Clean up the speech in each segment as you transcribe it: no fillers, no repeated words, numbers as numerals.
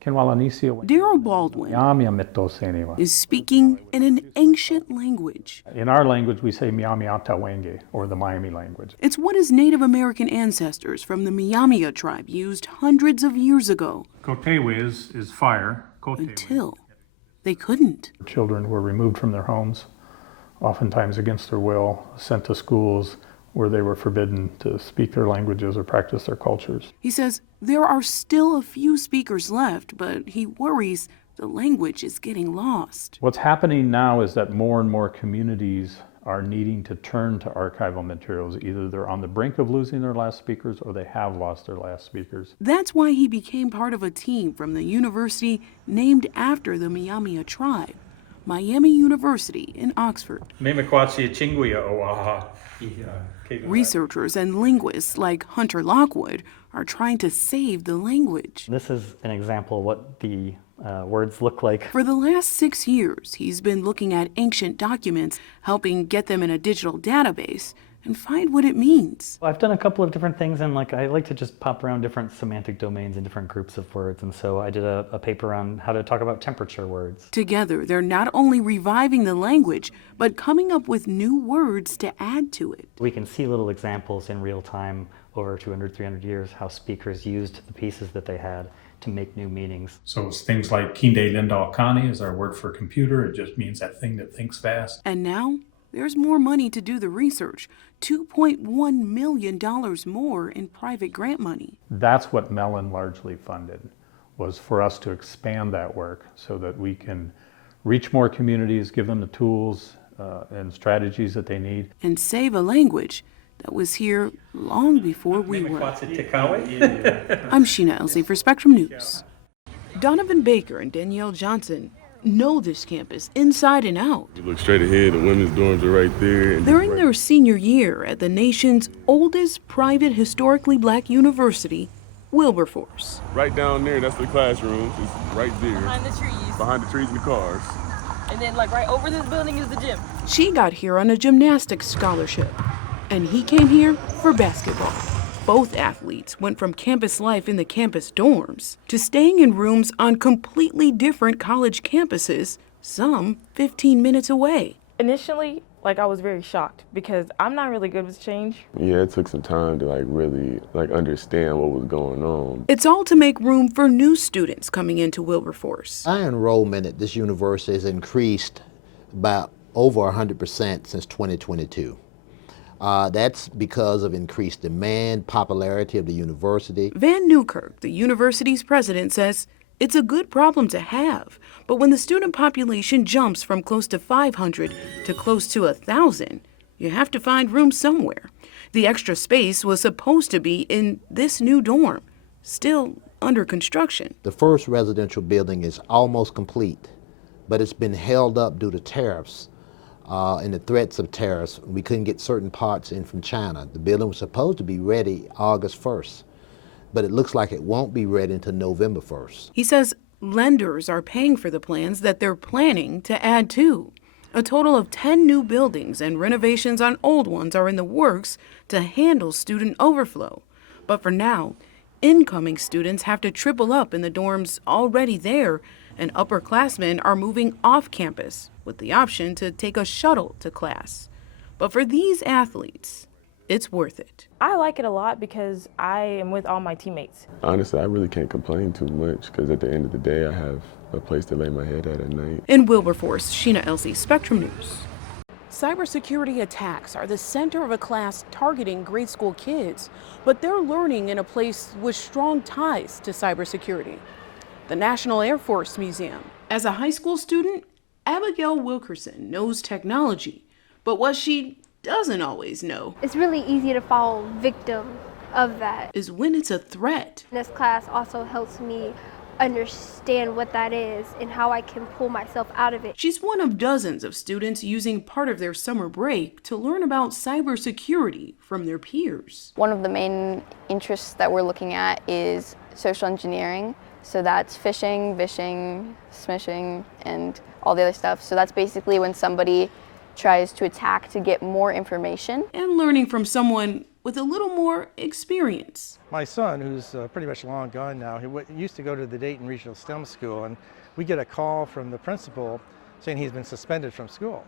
Daryl Baldwin is speaking in an ancient language. In our language, we say Miamiatawenge, or the Miami language. It's what his Native American ancestors from the Miamia tribe used hundreds of years ago. Kotewe is fire. Until they couldn't. Children were removed from their homes, oftentimes against their will, sent to schools where they were forbidden to speak their languages or practice their cultures. He says there are still a few speakers left, but he worries the language is getting lost. What's happening now is that more and more communities are needing to turn to archival materials. Either they're on the brink of losing their last speakers or they have lost their last speakers. That's why he became part of a team from the university named after the Miamia tribe, Miami University in Oxford. Researchers and linguists like Hunter Lockwood are trying to save the language. This is an example of what the words look like. For the last 6 years, he's been looking at ancient documents, helping get them in a digital database and find what it means. I've done a couple of different things, and I like to just pop around different semantic domains and different groups of words, and so I did a paper on how to talk about temperature words. Together, they're not only reviving the language, but coming up with new words to add to it. We can see little examples in real time over 200, 300 years how speakers used the pieces that they had to make new meanings. So it's things like Kinde Lindal Kani is our word for computer. It just means that thing that thinks fast. And now, there's more money to do the research, $2.1 million more in private grant money. That's what Mellon largely funded, was for us to expand that work so that we can reach more communities, give them the tools and strategies that they need. And save a language that was here long before we were. I'm Sheena Elsie for Spectrum News. Donovan Baker and Danielle Johnson know this campus inside and out. You look straight ahead, the women's dorms are right there. They're in their senior year at the nation's oldest private historically black university, Wilberforce. Right down there, that's the classrooms. It's right there. Behind the trees. Behind the trees and the cars. And then right over this building is the gym. She got here on a gymnastics scholarship, and he came here for basketball. Both athletes went from campus life in the campus dorms to staying in rooms on completely different college campuses, some 15 minutes away. Initially, I was very shocked because I'm not really good with change. Yeah, it took some time to really understand what was going on. It's all to make room for new students coming into Wilberforce. Our enrollment at this university has increased by over 100% since 2022. That's because of increased demand, popularity of the university. Van Newkirk, the university's president, says it's a good problem to have, but when the student population jumps from close to 500 to close to 1,000, you have to find room somewhere. The extra space was supposed to be in this new dorm, still under construction. The first residential building is almost complete, but it's been held up due to tariffs. And the threats of tariffs. We couldn't get certain parts in from China. The building was supposed to be ready August 1st, but it looks like it won't be ready until November 1st. He says lenders are paying for the plans that they're planning to add to. A total of 10 new buildings and renovations on old ones are in the works to handle student overflow. But for now, incoming students have to triple up in the dorms already there, and upperclassmen are moving off campus with the option to take a shuttle to class. But for these athletes, it's worth it. I like it a lot because I am with all my teammates. Honestly, I really can't complain too much because at the end of the day, I have a place to lay my head at night. In Wilberforce, Sheena Elsie, Spectrum News. Cybersecurity attacks are the center of a class targeting grade school kids, but they're learning in a place with strong ties to cybersecurity. The National Air Force Museum. As a high school student, Abigail Wilkerson knows technology, but what she doesn't always know it's really easy to fall victim of that is when it's a threat. This class also helps me understand what that is and how I can pull myself out of it. She's one of dozens of students using part of their summer break to learn about cybersecurity from their peers. One of the main interests that we're looking at is social engineering. So that's phishing, vishing, smishing, and all the other stuff. So that's basically when somebody tries to attack to get more information. And learning from someone with a little more experience. My son, who's pretty much long gone now, he used to go to the Dayton Regional STEM School, and we get a call from the principal saying he's been suspended from school.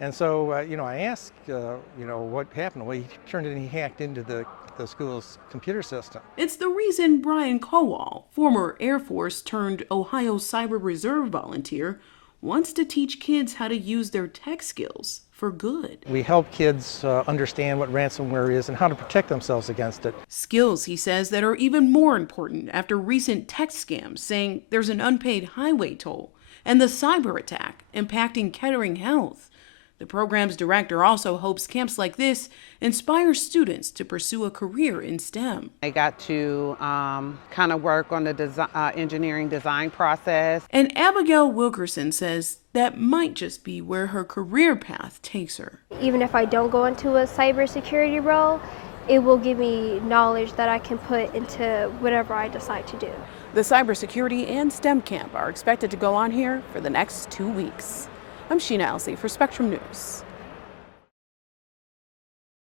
And so, I asked, what happened. Well, he turned in and he hacked into the school's computer system. It's the reason Brian Kowal, former Air Force turned Ohio Cyber Reserve volunteer, wants to teach kids how to use their tech skills for good. We help kids understand what ransomware is and how to protect themselves against it. Skills, he says, that are even more important after recent text scams saying there's an unpaid highway toll and the cyber attack impacting Kettering Health. The program's director also hopes camps like this inspire students to pursue a career in STEM. I got to kind of work on the engineering design process. And Abigail Wilkerson says that might just be where her career path takes her. Even if I don't go into a cybersecurity role, it will give me knowledge that I can put into whatever I decide to do. The cybersecurity and STEM camp are expected to go on here for the next 2 weeks. I'm Sheena Elsey for Spectrum News.